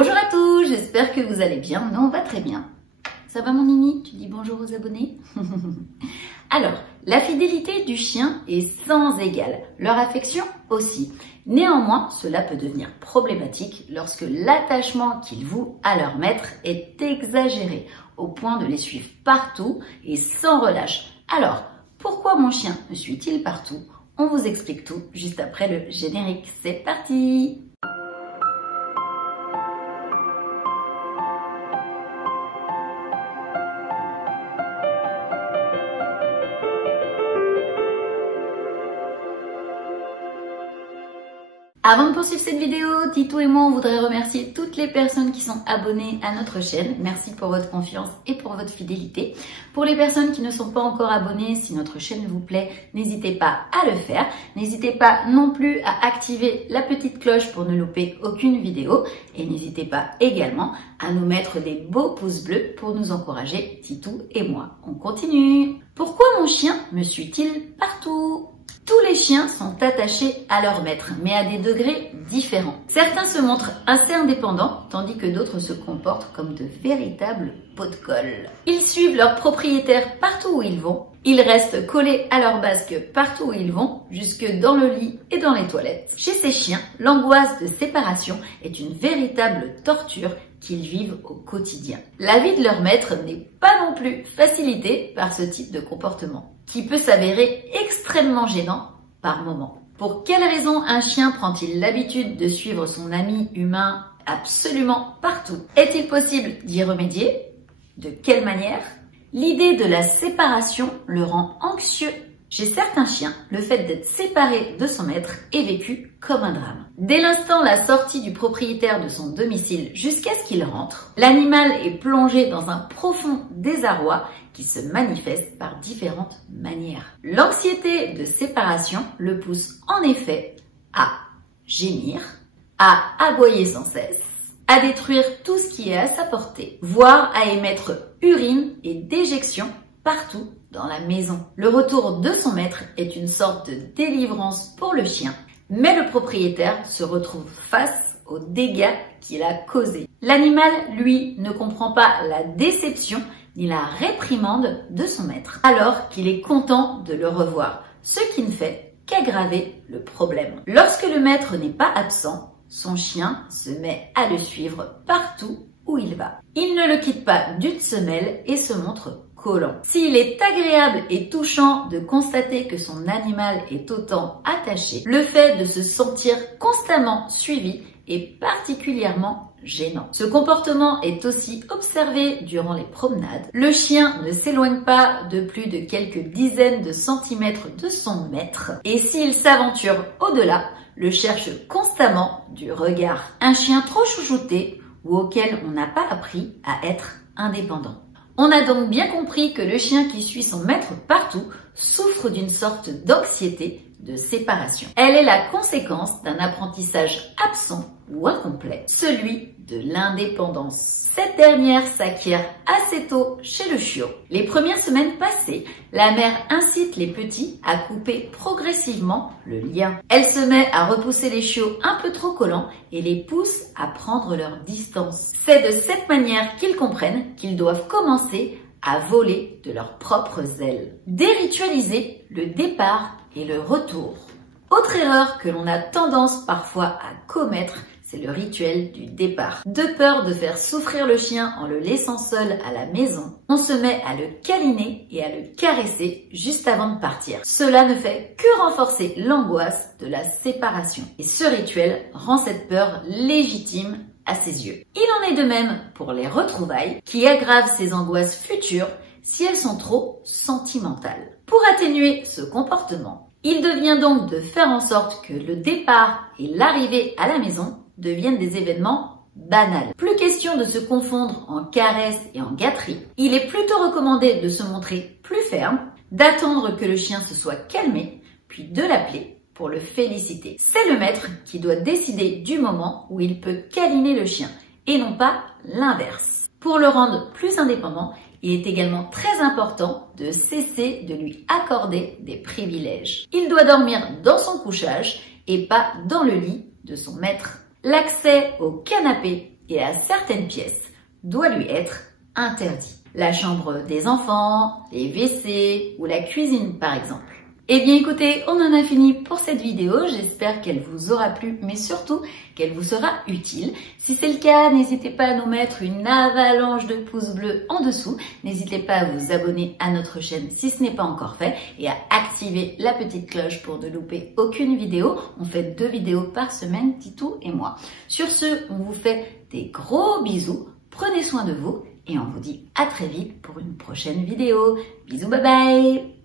Bonjour à tous, j'espère que vous allez bien. Nous, on va très bien. Ça va mon Nini? Tu dis bonjour aux abonnés? Alors, la fidélité du chien est sans égale, leur affection aussi. Néanmoins, cela peut devenir problématique lorsque l'attachement qu'ils vouent à leur maître est exagéré, au point de les suivre partout et sans relâche. Alors, pourquoi mon chien me suit-il partout? On vous explique tout juste après le générique. C'est parti! Avant de poursuivre cette vidéo, Titou et moi, on voudrait remercier toutes les personnes qui sont abonnées à notre chaîne. Merci pour votre confiance et pour votre fidélité. Pour les personnes qui ne sont pas encore abonnées, si notre chaîne vous plaît, n'hésitez pas à le faire. N'hésitez pas non plus à activer la petite cloche pour ne louper aucune vidéo. Et n'hésitez pas également à nous mettre des beaux pouces bleus pour nous encourager, Titou et moi. On continue. Pourquoi mon chien me suit-il partout ? Tous les chiens sont attachés à leur maître, mais à des degrés différents. Certains se montrent assez indépendants, tandis que d'autres se comportent comme de véritables pots de colle. Ils suivent leur propriétaire partout où ils vont. Ils restent collés à leur basque partout où ils vont, jusque dans le lit et dans les toilettes. Chez ces chiens, l'angoisse de séparation est une véritable torture qu'ils vivent au quotidien. La vie de leur maître n'est pas non plus facilitée par ce type de comportement, qui peut s'avérer extrêmement gênant par moments. Pour quelle raison un chien prend-il l'habitude de suivre son ami humain absolument partout? Est-il possible d'y remédier? De quelle manière? L'idée de la séparation le rend anxieux. Chez certains chiens, le fait d'être séparé de son maître est vécu comme un drame. Dès l'instant la sortie du propriétaire de son domicile jusqu'à ce qu'il rentre, l'animal est plongé dans un profond désarroi qui se manifeste par différentes manières. L'anxiété de séparation le pousse en effet à gémir, à aboyer sans cesse, à détruire tout ce qui est à sa portée, voire à émettre urine et déjection partout dans la maison. Le retour de son maître est une sorte de délivrance pour le chien, mais le propriétaire se retrouve face aux dégâts qu'il a causés. L'animal, lui, ne comprend pas la déception ni la réprimande de son maître, alors qu'il est content de le revoir, ce qui ne fait qu'aggraver le problème. Lorsque le maître n'est pas absent, son chien se met à le suivre partout où il va. Il ne le quitte pas d'une semelle et se montre collant. S'il est agréable et touchant de constater que son animal est autant attaché, le fait de se sentir constamment suivi est particulièrement gênant. Ce comportement est aussi observé durant les promenades. Le chien ne s'éloigne pas de plus de quelques dizaines de centimètres de son maître et s'il s'aventure au-delà, le cherche constamment du regard. Un chien trop chouchouté ou auquel on n'a pas appris à être indépendant. On a donc bien compris que le chien qui suit son maître partout souffre d'une sorte d'anxiété de séparation. Elle est la conséquence d'un apprentissage absent ou incomplet, celui de l'indépendance. Cette dernière s'acquiert assez tôt chez le chiot. Les premières semaines passées, la mère incite les petits à couper progressivement le lien. Elle se met à repousser les chiots un peu trop collants et les pousse à prendre leur distance. C'est de cette manière qu'ils comprennent qu'ils doivent commencer à voler de leurs propres ailes. Déritualiser le départ et le retour. Autre erreur que l'on a tendance parfois à commettre, c'est le rituel du départ. De peur de faire souffrir le chien en le laissant seul à la maison, on se met à le câliner et à le caresser juste avant de partir. Cela ne fait que renforcer l'angoisse de la séparation. Et ce rituel rend cette peur légitime à ses yeux. Il en est de même pour les retrouvailles qui aggravent ces angoisses futures si elles sont trop sentimentales. Pour atténuer ce comportement, il devient donc de faire en sorte que le départ et l'arrivée à la maison deviennent des événements banals. Plus question de se confondre en caresses et en gâteries. Il est plutôt recommandé de se montrer plus ferme, d'attendre que le chien se soit calmé, puis de l'appeler pour le féliciter. C'est le maître qui doit décider du moment où il peut câliner le chien et non pas l'inverse. Pour le rendre plus indépendant, il est également très important de cesser de lui accorder des privilèges. Il doit dormir dans son couchage et pas dans le lit de son maître. L'accès au canapé et à certaines pièces doit lui être interdit. La chambre des enfants, les WC ou la cuisine par exemple. Eh bien écoutez, on en a fini pour cette vidéo, j'espère qu'elle vous aura plu, mais surtout qu'elle vous sera utile. Si c'est le cas, n'hésitez pas à nous mettre une avalanche de pouces bleus en dessous, n'hésitez pas à vous abonner à notre chaîne si ce n'est pas encore fait et à activer la petite cloche pour ne louper aucune vidéo. On fait 2 vidéos par semaine, Titou et moi. Sur ce, on vous fait des gros bisous, prenez soin de vous et on vous dit à très vite pour une prochaine vidéo. Bisous, bye bye!